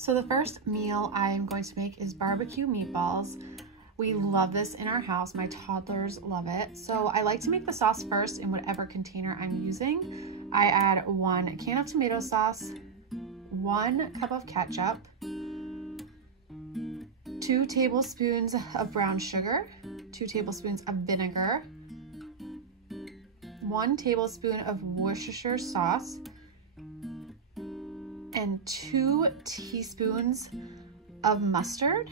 So the first meal I am going to make is barbecue meatballs. We love this in our house. My toddlers love it. So I like to make the sauce first in whatever container I'm using. I add 1 can of tomato sauce, 1 cup of ketchup, 2 tablespoons of brown sugar, 2 tablespoons of vinegar, 1 tablespoon of Worcestershire sauce, and 2 teaspoons of mustard.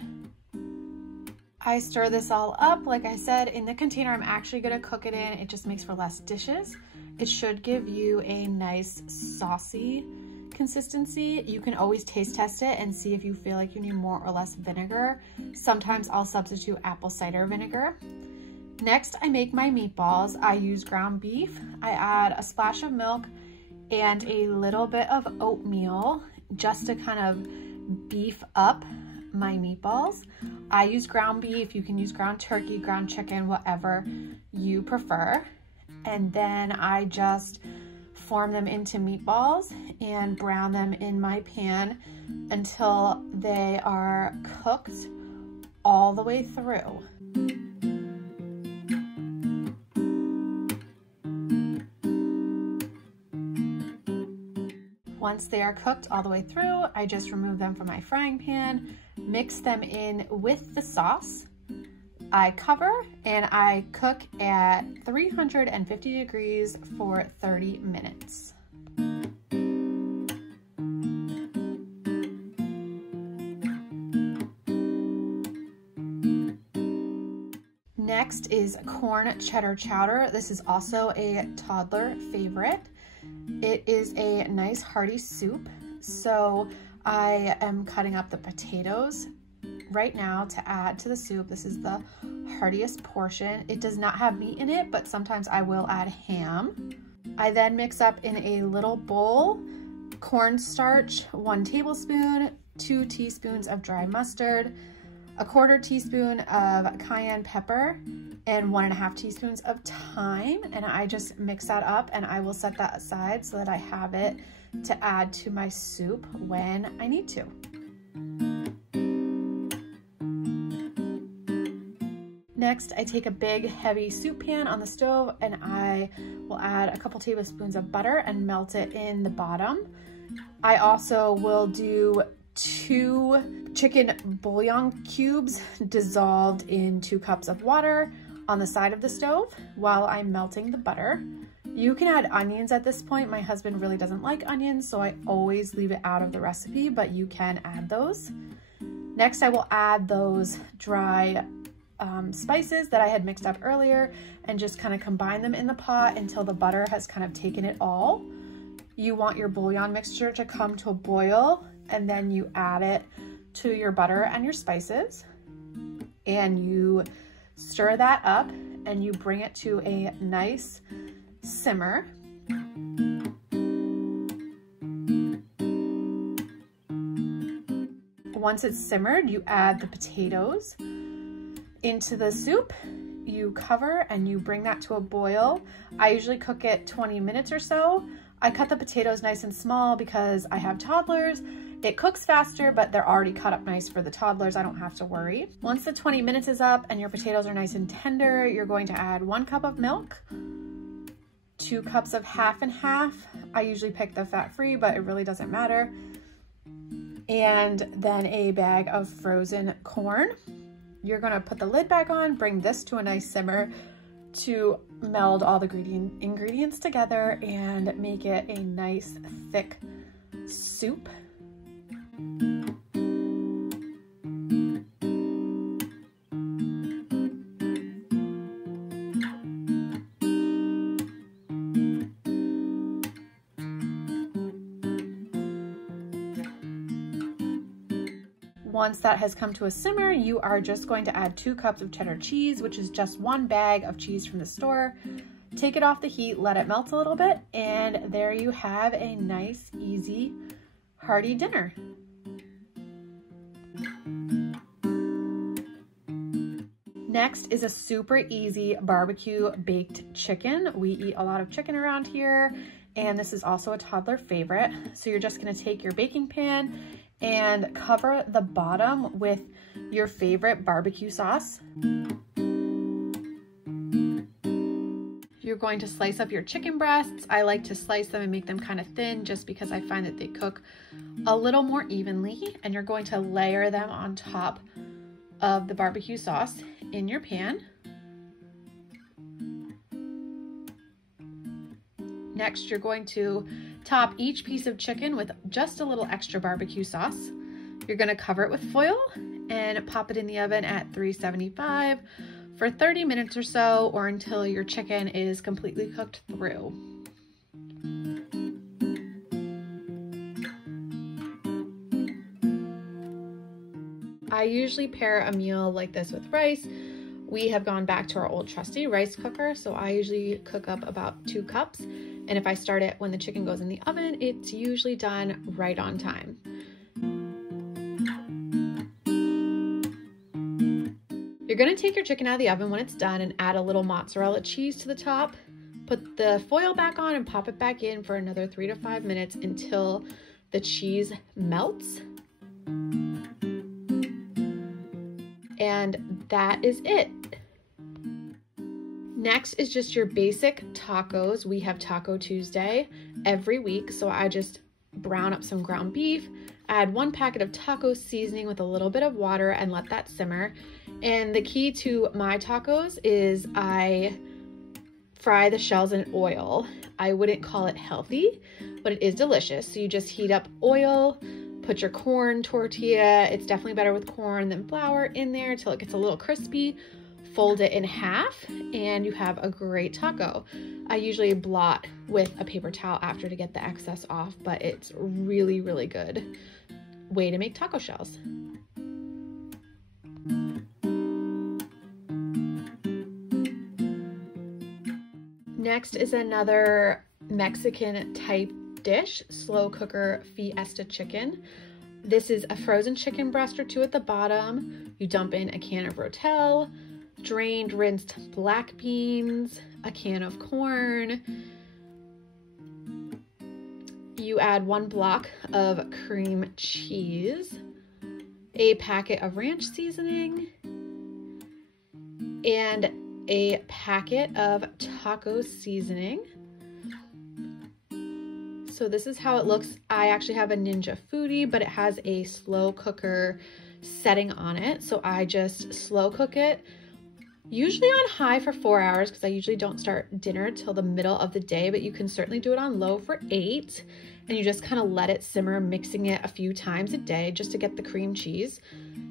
I stir this all up. Like I said, in the container I'm actually gonna cook it in. It just makes for less dishes. It should give you a nice saucy consistency. You can always taste test it and see if you feel like you need more or less vinegar. Sometimes I'll substitute apple cider vinegar. Next, I make my meatballs. I use ground beef. I add a splash of milk and a little bit of oatmeal just to kind of beef up my meatballs. I use ground beef. You can use ground turkey, ground chicken, whatever you prefer. And then I just form them into meatballs and brown them in my pan until they are cooked all the way through. Once they are cooked all the way through, I just remove them from my frying pan, mix them in with the sauce. I cover and I cook at 350 degrees for 30 minutes. Next is corn cheddar chowder. This is also a toddler favorite. It is a nice hearty soup. So I am cutting up the potatoes right now to add to the soup. This is the heartiest portion. It does not have meat in it, but sometimes I will add ham. I then mix up in a little bowl cornstarch, 1 tablespoon, 2 teaspoons of dry mustard, 1/4 teaspoon of cayenne pepper, and 1.5 teaspoons of thyme. And I just mix that up and I will set that aside so that I have it to add to my soup when I need to. Next, I take a big heavy soup pan on the stove and I will add a couple tablespoons of butter and melt it in the bottom. I also will do 2 chicken bouillon cubes dissolved in 2 cups of water on the side of the stove while I'm melting the butter. You can add onions at this point. My husband really doesn't like onions, so I always leave it out of the recipe, but you can add those. Next, I will add those dry spices that I had mixed up earlier and just kind of combine them in the pot until the butter has kind of taken it all. You want your bouillon mixture to come to a boil and then you add it to your butter and your spices and you stir that up and you bring it to a nice simmer. Once it's simmered, you add the potatoes into the soup. You cover and you bring that to a boil. I usually cook it 20 minutes or so. I cut the potatoes nice and small because I have toddlers. It cooks faster, but they're already cut up nice for the toddlers. I don't have to worry. Once the 20 minutes is up and your potatoes are nice and tender, you're going to add 1 cup of milk, 2 cups of half and half. I usually pick the fat-free, but it really doesn't matter. And then a bag of frozen corn. You're gonna put the lid back on, bring this to a nice simmer to meld all the ingredients together and make it a nice thick soup. Once that has come to a simmer, you are just going to add 2 cups of cheddar cheese, which is just 1 bag of cheese from the store. Take it off the heat, let it melt a little bit, and there you have a nice, easy, hearty dinner. Next is a super easy barbecue baked chicken. We eat a lot of chicken around here, and this is also a toddler favorite. So you're just gonna take your baking pan and cover the bottom with your favorite barbecue sauce. You're going to slice up your chicken breasts. I like to slice them and make them kind of thin just because I find that they cook a little more evenly, and you're going to layer them on top of the barbecue sauce in your pan. Next, you're going to top each piece of chicken with just a little extra barbecue sauce. You're going to cover it with foil and pop it in the oven at 375 for 30 minutes or so, or until your chicken is completely cooked through. I usually pair a meal like this with rice. We have gone back to our old trusty rice cooker, so I usually cook up about 2 cups. And if I start it when the chicken goes in the oven, it's usually done right on time. You're gonna take your chicken out of the oven when it's done and add a little mozzarella cheese to the top. Put the foil back on and pop it back in for another 3 to 5 minutes until the cheese melts. And that is it. Next is just your basic tacos. We have Taco Tuesday every week, so I just brown up some ground beef, add 1 packet of taco seasoning with a little bit of water, and let that simmer. And the key to my tacos is I fry the shells in oil. I wouldn't call it healthy, but it is delicious. So you just heat up oil, put your corn tortilla, it's definitely better with corn than flour, in there until it gets a little crispy. Fold it in half and you have a great taco. I usually blot with a paper towel after to get the excess off, but it's really, really good way to make taco shells. Next is another Mexican type dish, slow cooker Fiesta Chicken. This is a frozen chicken breast or 2 at the bottom. You dump in a can of Rotel, drained, rinsed black beans, a can of corn. You add 1 block of cream cheese, a packet of ranch seasoning, and a packet of taco seasoning. So this is how it looks. I actually have a Ninja Foodie, but it has a slow cooker setting on it. So I just slow cook it, usually on high for 4 hours, because I usually don't start dinner till the middle of the day, but you can certainly do it on low for 8. And you just kind of let it simmer, mixing it a few times a day just to get the cream cheese.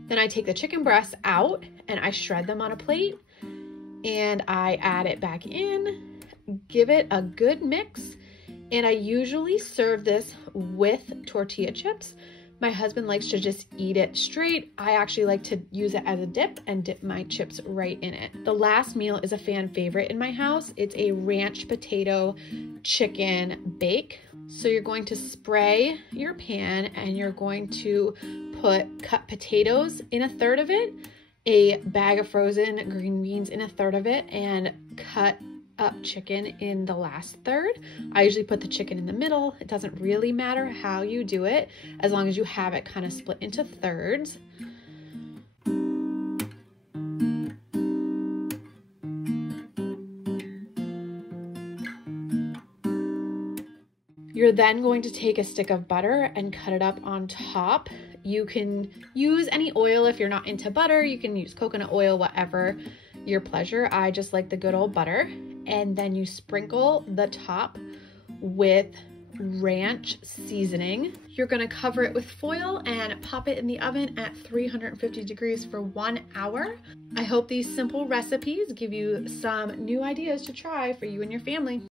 Then I take the chicken breasts out and I shred them on a plate and I add it back in, give it a good mix. And I usually serve this with tortilla chips. My husband likes to just eat it straight. I actually like to use it as a dip and dip my chips right in it. The last meal is a fan favorite in my house. It's a ranch potato chicken bake. So you're going to spray your pan and you're going to put cut potatoes in a third of it, a bag of frozen green beans in a third of it, and cut up chicken in the last third. I usually put the chicken in the middle. It doesn't really matter how you do it, as long as you have it kind of split into thirds. You're then going to take a stick of butter and cut it up on top. You can use any oil if you're not into butter. You can use coconut oil, whatever your pleasure. I just like the good old butter. And then you sprinkle the top with ranch seasoning. You're gonna cover it with foil and pop it in the oven at 350 degrees for 1 hour. I hope these simple recipes give you some new ideas to try for you and your family.